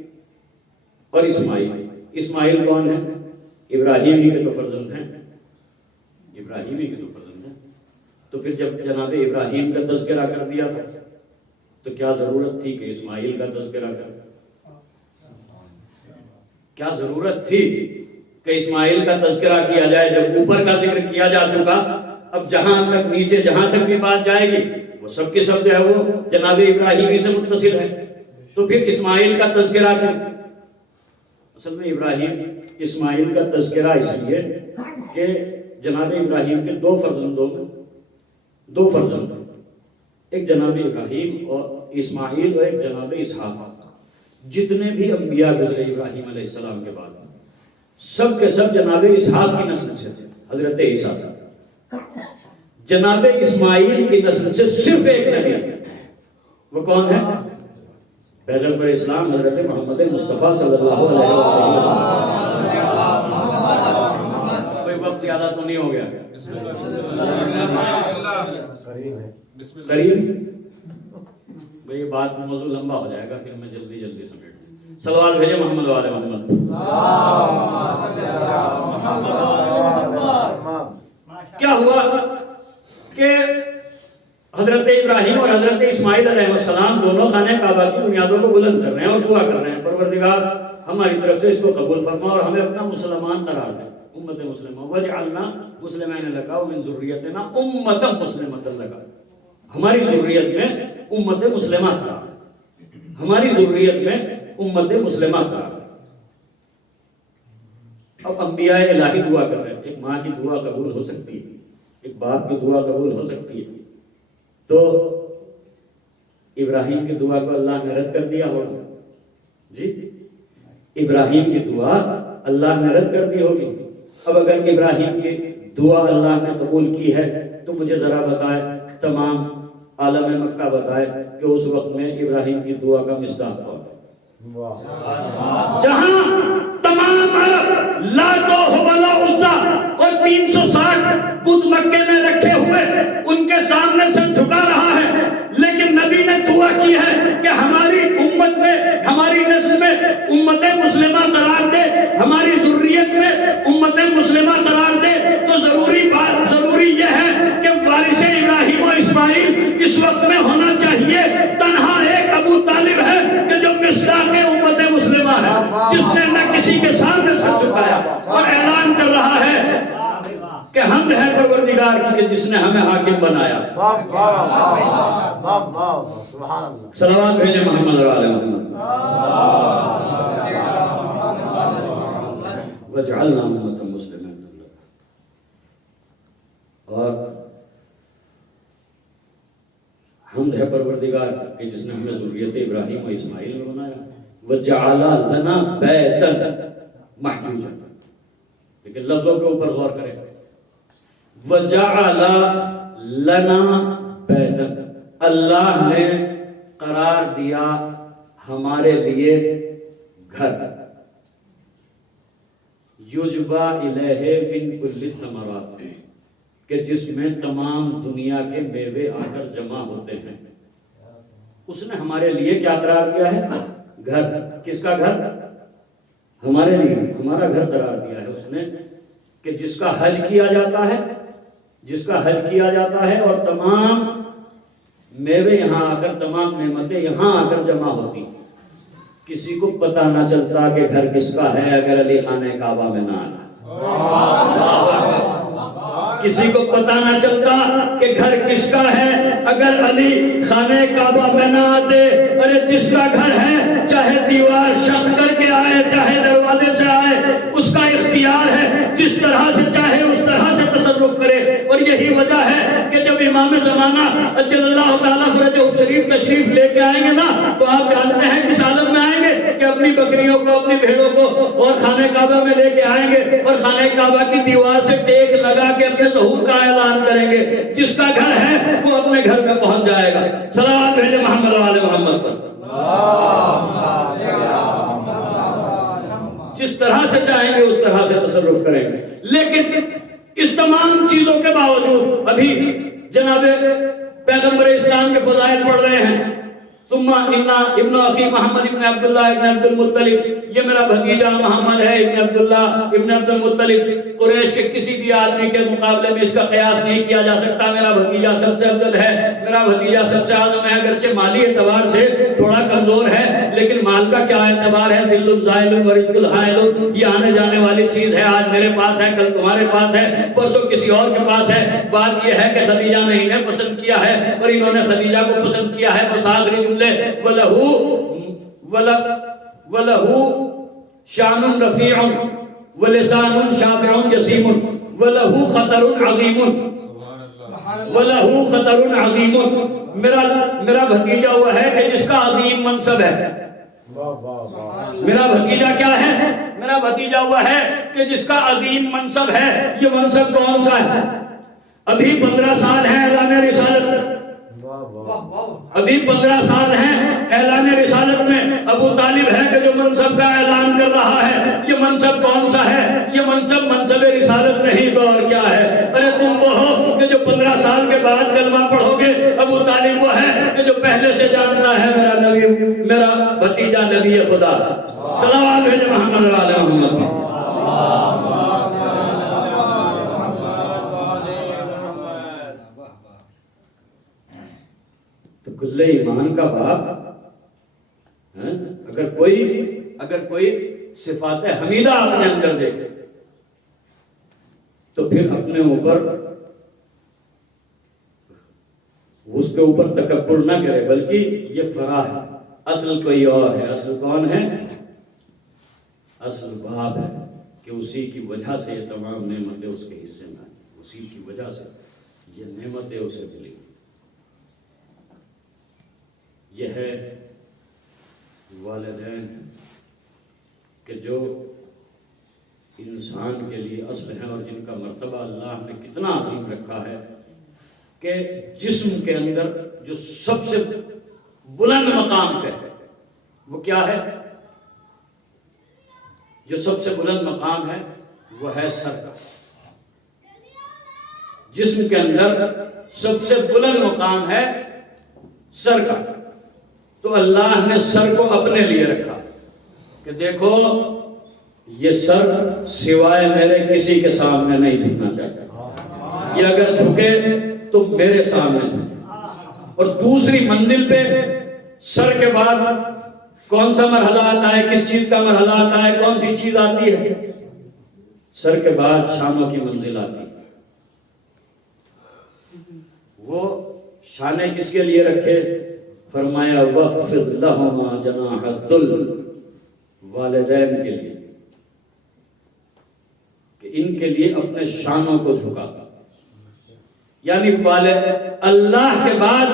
اور اسماعیل، اسماعیل کون ہے؟ ابراہیم ہی کے تو فرزند ہیں، ابراہیم ہی کے تو فرزند ہیں۔ تو پھر جب جناب ابراہیم کا تذکرہ کر دیا تھا تو کیا ضرورت تھی کہ اسماعیل کا تذکرہ کر؟ کیا ضرورت تھی کہ اسماعیل کا تذکرہ کیا جائے جب اوپر کا ذکر کیا جا چکا؟ اب جہاں تک نیچے جہاں تک بھی بات جائے گی وہ سب کے سب جو ہے وہ جناب ابراہیمی سے متصل ہے، تو پھر اسماعیل کا تذکرہ کیا؟ اصل میں ابراہیم اسماعیل کا تذکرہ اس لیے کہ جناب ابراہیم کے دو فرزندوں میں دو فرزند ہیں، ایک جناب ابراہیم اور اسماعیل اور ایک جناب اسحاق۔ جتنے بھی انبیاء گزرے ابراہیم علیہ السلام کے بعد سب کے سب جناب اسحاق کی نسل سے تھے، حضرت عیسیٰ تھا۔ جناب اسماعیل کی نسل سے صرف ایک نبی ہے، وہ کون ہے؟ پیغمبر اسلام حضرت محمد مصطفیٰ صلی اللہ علیہ وسلم۔ کوئی وقت زیادہ تو نہیں ہو گیا؟ قریب بھئی یہ بات موضوع لمبا ہو جائے گا، پھر میں جلدی جلدی سمیٹ دوں۔ صلوات بھیجیں محمد والے محمد۔ کیا ہوا کہ حضرت ابراہیم اور حضرت اسماعیل علیہ السلام دونوں خانہ کعبہ کی بنیادوں کو بلند کر رہے ہیں اور دعا کر رہے ہیں، پروردگار ہماری طرف سے اس کو قبول فرما اور ہمیں اپنا مسلمان قرار دے، امت مسلمہ، وجعلنا مسلمین لک ومن ذریتنا امۃ مسلمۃ لک، ہماری ذریت میں امت مسلمہ قرار دے، ہماری ذریت میں امت مسلمہ قرار دے۔ اب انبیاء الہی دعا کر رہے ہیں، ایک ماں کی دعا قبول ہو سکتی ہے، ایک باپ کی دعا قبول ہو سکتی ہے، تو ابراہیم کی دعا کو اللہ نے رد کر دیا ہوگا؟ جی ابراہیم کی دعا اللہ نے رد کر دی ہوگی؟ اب اگر ابراہیم کی دعا اللہ نے قبول کی ہے تو مجھے ذرا بتائے، تمام عالم مکہ بتائے کہ اس وقت میں ابراہیم کی دعا کا مصداق کون ہے؟ جہاں تمام عرب لات و حبل و عزا اور 360 بت مکے میں رکھے ہوئے ان کے سامنے سر جھکا رہا ہے، لیکن نبی نے دعا کی ہے کہ ہماری امت میں، ہماری نسل میں امت مسلمہ قرار دے، ہماری ذریت میں امت مسلمہ قرار دے۔ تو ضروری یہ ہے کہ وارث ابراہیم و اسماعیل اس وقت میں ہونا چاہیے۔ تنہا ایک ابو طالب ہے کہ جو مصداق امت مسلمہ ہے، جس نے نہ کسی کے سامنے سر جھکایا اور اعلان کر رہا ہے کہ حمد ہے پروردگار کی کہ جس نے ہمیں حاکم بنایا۔ صلوات بھیجیں محمد اور آل محمد۔ وجعلنا امۃ مسلمۃ، اور حمد ہے پروردگار کہ جس نے ہمیں ذریت ابراہیم و اسماعیل میں بنایا۔ وجعل لنا بیتا محجوجا، لیکن لفظوں کے اوپر غور کریں۔ وجعل لنا بیتا، اللہ نے قرار دیا ہمارے لیے گھر، یجبا الیہ من کل الثمرات، کہ جس میں تمام دنیا کے میوے آ کر جمع ہوتے ہیں۔ اس نے ہمارے لیے کیا قرار دیا ہے؟ گھر۔ کس کا گھر؟ ہمارے لیے ہمارا گھر قرار دیا ہے اس نے، کہ جس کا حج کیا جاتا ہے، جس کا حج کیا جاتا ہے اور تمام میوے یہاں آ کر، تمام نعمتیں یہاں آ کر جمع ہوتی ہیں۔ کسی کو پتہ نہ چلتا کہ گھر کس کا ہے اگر علی خانہ کعبہ میں نہ آتا. کسی کو پتہ نہ چلتا کہ گھر کس کا ہے اگر علی خانہ کعبہ میں نہ آتے. ارے جس کا گھر ہے چاہے دیوار شق کر کے آئے چاہے دروازے سے آئے, اس کا اختیار ہے, جس طرح سے چاہے اس طرح سے تصرف کرے. اور یہی وجہ ہے کہ جب امام زمانہ اجل اللہ تعالیٰ فرجہ شریف تشریف لے کے آئیں گے نا, تو آپ جانتے ہیں کس حالت میں آئیں گے کہ اپنی بکریوں کو اپنی بھیڑوں کو اور خانہ کعبہ میں لے کے آئیں گے اور خانہ کعبہ کی دیوار سے ٹیک لگا کے اپنے ظہور کا اعلان کریں گے. جس کا گھر ہے وہ اپنے گھر میں پہنچ جائے گا. صلوات بھیجے محمد و آل محمد پر. جس طرح سے چاہیں گے اس طرح سے تصرف کریں گے. لیکن اس تمام چیزوں کے باوجود ابھی جناب پیغمبر اسلام کے فضائل پڑھ رہے ہیں. ثم ان ابن اخی محمد ابن عبداللہ ابن عبد المطلب, یہ میرا بھتیجا محمد ہے ابن عبداللہ ابن عبد المطلب. قریش کے کسی بھی آدمی کے مقابلے میں اس کا قیاس نہیں کیا جا سکتا. میرا بھتیجا سب سے افضل ہے, میرا بھتیجا سب سے اعظم ہے. اگرچہ مالی اعتبار سے تھوڑا کمزور ہے لیکن مال کا کیا اعتبار ہے؟ ذل زائل ورزق الحائل, یہ آنے جانے والی چیز ہے. آج میرے پاس ہے, کل تمہارے پاس ہے, پرسوں کسی اور کے پاس ہے. بات یہ ہے کہ خدیجہ نے انہیں پسند کیا ہے اور انہوں نے خدیجہ کو پسند کیا ہے. بس آخری جملے وَلَهُ شَانٌ رَفِيعٌ وَلِسَانٌ شَافِعٌ جَسِيمٌ وَلَهُ خَطَرٌ عَظِيمٌ وَلَهُ خَطَرٌ عَظِيمٌ. میرا بھتیجا وہ ہے کہ جس کا عظیم منصب ہے. میرا بھتیجا کیا ہے؟ میرا بھتیجا وہ ہے کہ جس کا عظیم منصب ہے. یہ منصب کون سا ہے؟ ابھی 15 سال ہے اعلان رسالت, ابھی 15 سال ہیں اعلان رسالت میں. ابو طالب ہے کہ جو منصب کا اعلان کر رہا ہے. یہ منصب کون سا ہے؟ یہ منصب رسالت نہیں تو اور کیا ہے؟ ارے تم وہ ہو کہ جو 15 سال کے بعد کلمہ پڑھو گے. ابو طالب وہ ہے کہ جو پہلے سے جانتا ہے میرا نبی, میرا بھتیجا نبی خدا. صلوات بھیجے محمد و آل محمد. کل ایمان کا باپ اگر کوئی صفات حمیدہ اپنے اندر دیکھے تو پھر اپنے اوپر اس کے اوپر تکبر نہ کرے, بلکہ یہ فرح ہے. اصل کوئی اور ہے. اصل کون ہے؟ اصل باپ ہے کہ اسی کی وجہ سے یہ تمام نعمتیں اس کے حصے میں آئی, اسی کی وجہ سے یہ نعمتیں اسے ملی. یہ ہے والدین کہ جو انسان کے لیے اصل ہیں اور جن کا مرتبہ اللہ نے کتنا عظیم رکھا ہے کہ جسم کے اندر جو سب سے بلند مقام پہ ہے وہ کیا ہے؟ جو سب سے بلند مقام ہے وہ ہے سر کا. جسم کے اندر سب سے بلند مقام ہے سر کا. تو اللہ نے سر کو اپنے لیے رکھا کہ دیکھو یہ سر سوائے میرے کسی کے سامنے نہیں جھکنا چاہتا. یہ اگر جھکے تو میرے سامنے جھکے. اور دوسری منزل پہ سر کے بعد کون سا مرحلہ آتا ہے؟ کس چیز کا مرحلہ آتا ہے؟ کون سی چیز آتی ہے؟ سر کے بعد شانوں کی منزل آتی ہے. وہ شانے کس کے لیے رکھے؟ فرمایا وَخْفِضْ لَهُمَا جَنَاحَ الذُّلِّ, والدین کے لیے کہ ان کے لیے اپنے شانوں کو جھکا. یعنی اللہ کے بعد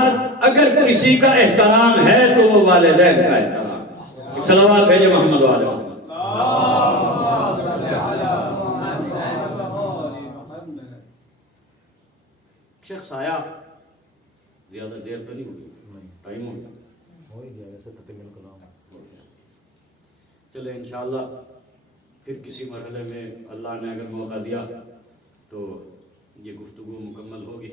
اگر کسی کا احترام ہے تو وہ والدین کا احترام. ایک صلوات بھیجے محمد والے. شخص آیا, زیادہ دیر تو نہیں ہوگی, ٹائم ہو گیا. چلے انشاءاللہ پھر کسی مرحلے میں اللہ نے اگر موقع دیا تو یہ گفتگو مکمل ہوگی.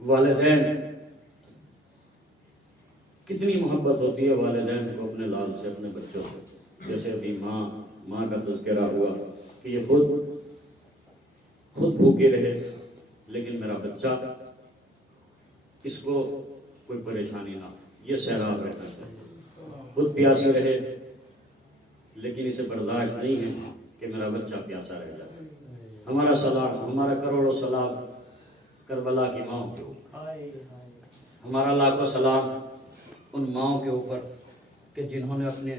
والدین کتنی محبت ہوتی ہے والدین کو اپنے لال سے, اپنے بچوں سے. جیسے ابھی ماں کا تذکرہ ہوا کہ یہ خود بھوکے رہے لیکن میرا بچہ اس کو کوئی پریشانی نہ ہو، یہ سیراب رہنا چاہیے، خود پیاسی رہے لیکن اسے برداشت نہیں ہے کہ میرا بچہ پیاسا رہ جائے۔ ہمارا سلام، ہمارا کروڑوں سلام کربلا کی ماؤں کے اوپر، ہمارا لاکھوں سلام ان ماؤں کے اوپر کہ جنہوں نے اپنے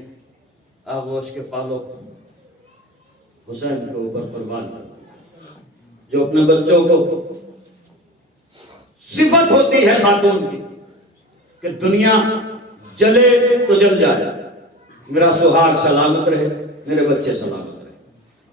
آغوش کے پالوں حسین کے اوپر قربان کر دیا، جو اپنے بچوں کو صفت ہوتی ہے خاتون کی کہ دنیا جلے تو جل جائے، میرا سہاگ سلامت رہے، میرے بچے سلامت رہے،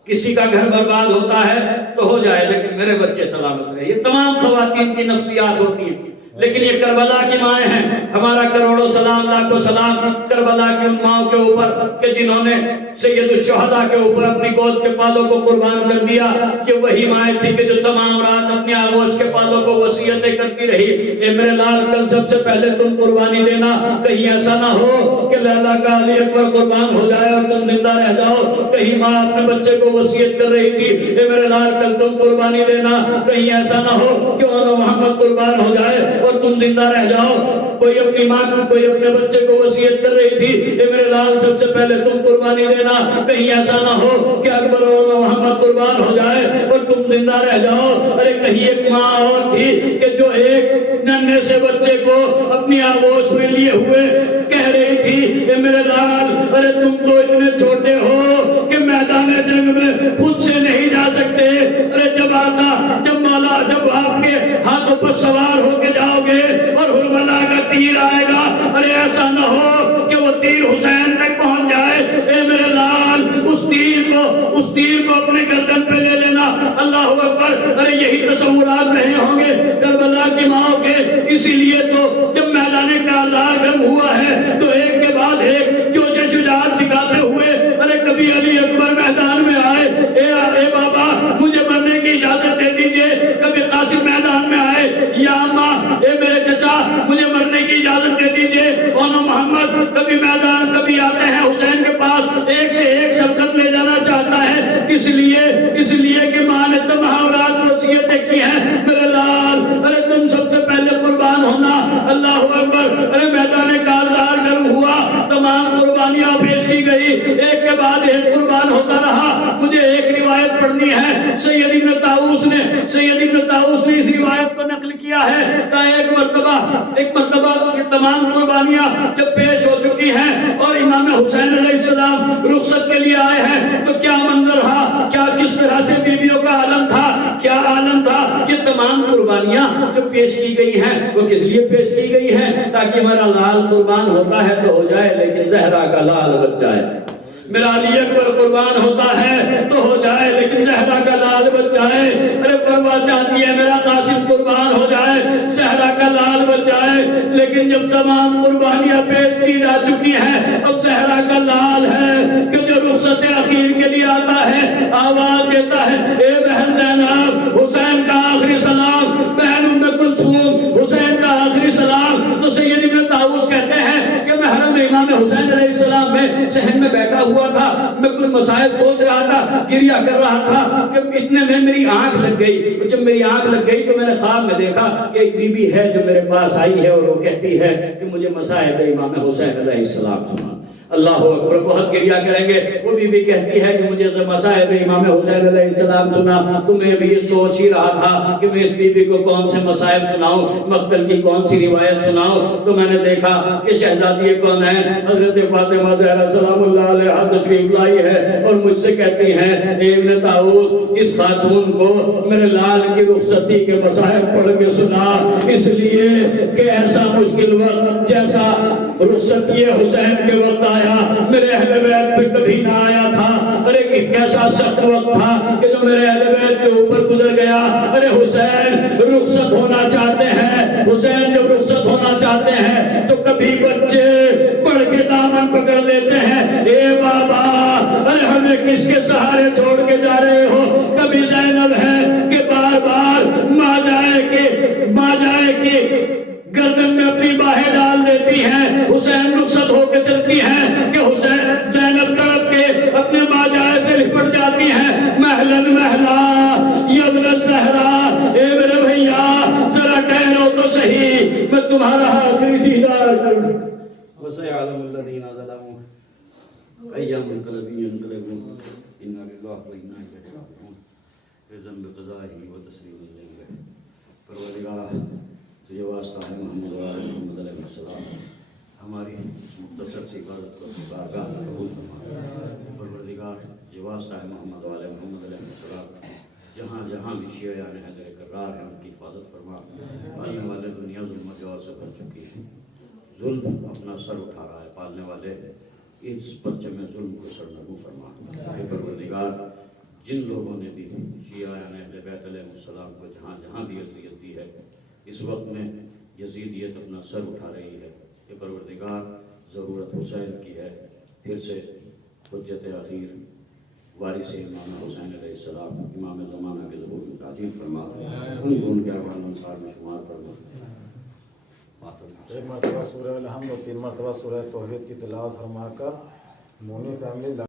کسی کا گھر برباد ہوتا ہے تو ہو جائے لیکن میرے بچے سلامت رہے۔ یہ تمام خواتین کی نفسیات ہوتی ہیں، لیکن یہ کربلا کی مائیں ہیں۔ ہمارا کروڑوں سلام، لاکھوں سلام کربلا کی ان ماؤں کے اوپر کہ جنہوں نے سید الشہداء کے اوپر اپنی گود کے پالوں کو قربان کر دیا۔ یہ وہی مائیں تھی کہ جو تمام رات اپنے آغوش کے پالوں کو وصیتیں کرتی رہی، اے میرے لال کل سب سے پہلے تم قربانی دینا، کہیں ایسا نہ ہو کہ لیلا کا علی اکبر قربان ہو جائے اور تم زندہ رہ جاؤ۔ کہیں ماں اپنے بچے کو وصیت کر رہی تھی، اے میرے لال کل تم قربانی دینا، کہیں ایسا نہ ہو کہ محمد قربان ہو جائے اور تم زندہ رہ جاؤ۔ کوئی اپنی ماں کو، کوئی اپنے بچے کو وصیت کر رہی تھی، اے میرے لال سب سے پہلے تم قربانی دینا، کہیں ایسا نہ ہو کہ اکبر اور محمد قربان ہو جائے اور تم زندہ رہ جاؤ۔ ارے کہیں ایک ماں اور تھی کہ جو ایک ننھے سے بچے کو اپنی آغوش میں لیے ہوئے کہہ رہی تھی، اے میرے لال ارے تم تو اتنے چھوٹے ہو کہ میدان جنگ میں خود سے نہیں جا سکتے، ارے جب آقا، جب مولا، جب آپ کے ہاتھوں پر سوار ہو کے جاؤ گے اور حرملا کا تیر آئے گا، ارے ایسا نہ ہو کہ وہ تیر حسین تک پہنچ جائے۔ اے میرے لال اس تیر کو اپنے گردن پہ لے لینا۔ اللہ اکبر، ارے یہی تصورات رہے ہوں گے کربلا کی ماؤں کے۔ اسی لیے تو جب میدان کارزار گرم ہوا ہے تو ایک کے بعد ایک جوش شجاعت دکھاتے ہوئے ارے کبھی علی اکبر میدان میں آئے، اے بابا مجھے مرنے کی اجازت دے دیجئے، کبھی قاسم میدان میں آئے، یا اماں اے میرے چچا مجھے مرنے کی اجازت دے دیجئے، اونا محمد کبھی میدان، کبھی آتے ہیں حسین کے پاس، ایک سے ایک شفقت لے جانا چاہتا ہے۔ کس لیے؟ اس لیے کہ ماں نے تمام رات وصیتیں کی ہیں، میرے لال ارے تم سب سے پہلے قربان ہونا۔ اللہ اکبر، ارے میدان کارزار گرم ہوا، تمام قربانیاں پیش کی گئی، ایک کے بعد ایک قربان ہوتا رہا۔ مجھے ایک روایت پڑھنی ہے، سید ابن طاؤس نے اس روایت کو نقل کیا ہے کہ ایک مرتبہ یہ تمام قربانیاں جب پیش ہو چکی ہیں اور امام حسین علیہ السلام رخصت کے لیے آئے ہیں تو کیا منظر رہا، کیا کس طرح سے بیویوں کا عالم تھا، کیا عالم تھا۔ یہ تمام قربانیاں جو پیش کی گئی ہیں وہ کس لیے پیش کی گئی ہیں؟ تاکہ ہمارا لال قربان ہوتا ہے تو ہو جائے لیکن زہرا کا لال بچ جائے، میرا علی اکبر قربان ہوتا ہے تو ہو جائے لیکن زہرا کا لال بچ جائے۔ ارے پروا چاہتی ہے میرا قاسم قربان ہو جائے، زہرا کا لال بچ جائے، لیکن جب تمام قربانیاں پیش کی جا چکی ہیں اب زہرا کا لال ہے کہ جو رخصت اخیر کے لیے آتا ہے، آواز دیتا ہے، اے بہن زینب، حسین کا آخری سلام، بہن ام کلثوم، حسین کا آخری سلام۔ تو سید ابن طاؤس کہتے ہیں کہ میں حرم امام حسین علیہ السلام میں صحن میں بیٹھا ہوا تھا، میں کچھ مسائل سوچ رہا تھا، گریہ کر رہا تھا کہ اتنے میں میری آنکھ لگ گئی، اور جب میری آنکھ لگ گئی تو میں نے خواب میں دیکھا کہ ایک بی بی ہے جو میرے پاس آئی ہے اور وہ کہتی ہے کہ مجھے مصائب امام حسین علیہ السلام سنا۔ اللہ اکبر، بہت گریہ کریں گے۔ وہ بی بی کہتی ہے کہ مجھے مصائب امام حسین علیہ السلام سنا، تو میں بھی یہ سوچ ہی رہا تھا کہ میں اس بی بی کو کون سے مصائب سناؤں، مقتل کی کون سی روایت سناؤں۔ تو میں نے دیکھا کہ شہزادی کون ہے، حضرت فاطمہ زہرا سلام اللہ علیہا تشریف لائی ہے اور مجھ سے کہتی ہیں، اے ابن طاؤس اس خاتون کو میرے لال کی رخصتی کے مصائب پڑھ کے سنا، اس لیے کہ ایسا مشکل وقت جیسا رخصتی حسین کے وقت آیا میرے اہل بیت پہ کبھی نہ آیا تھا۔ ارے ایک ایسا سخت وقت تھا کہ جو میرے اہل بیت کے اوپر گزر گیا۔ ارے حسین رخصت ہونا چاہتے ہیں، حسین جب رخصت ہونا چاہتے ہیں تو کبھی بچے پڑھ کے دامن پکڑ لیتے ہیں، اے بابا ارے ہمیں کس کے سہارے چھوڑ کے جا رہے ہو۔ کبھی زینب ہے کہ بار بار ماں جائے کہ گردن میں اپنی باہیں ڈال دیتی ہیں، حسین رخصت ہو کے چلتی ہیں کہ حسین زینب تڑپ کے اپنے ماں جائے سے لپٹ جاتی ہیں، محلن محلا یبن الزہرا، اے میرے بھیا ذرا ٹھہرو تو صحیح، میں تمہارا آخری وسيعلم الذين ظلموا أي منقلب ينقلبون إنا لله وإنا إليه راجعون بذنب قضائه وتسليم إليه پروردگار تجھے واسطہ ہے محمد محمد علیہ السلام ہماری مختصر سی عبادت کو بارگاہ میں قبول فرما پروردگار یہ واسطہ ہے محمد والے محمد علیہ السلام جہاں جہاں بھی شیعیان حیدر کرار ہیں ان کی حفاظت فرما پالنے والے دنیا ظلم و جوال سے بھر چکی ہے ظلم اپنا سر اٹھا رہا ہے پالنے والے اس پرچم ظلم کو سرنگو فرما اے پروردگار جن لوگوں نے بھی شیعیان اہل بیت علیہ السلام کو جہاں جہاں بھی اذیت دی ہے اس وقت میں یزیدیت اپنا سر اٹھا رہی ہے کہ پروردگار ضرورت حسین کی ہے پھر سے حجت اخیر وارث امام حسین علیہ السلام امام زمانہ کے ظہور میں تعظیم فرما ان کو ان کے اعوان انصار میں شمار فرما ایک مرتبہ سورہ الحمد اور 3 مرتبہ سورہ توحید کی تلاوت فرما کر مونی فیملی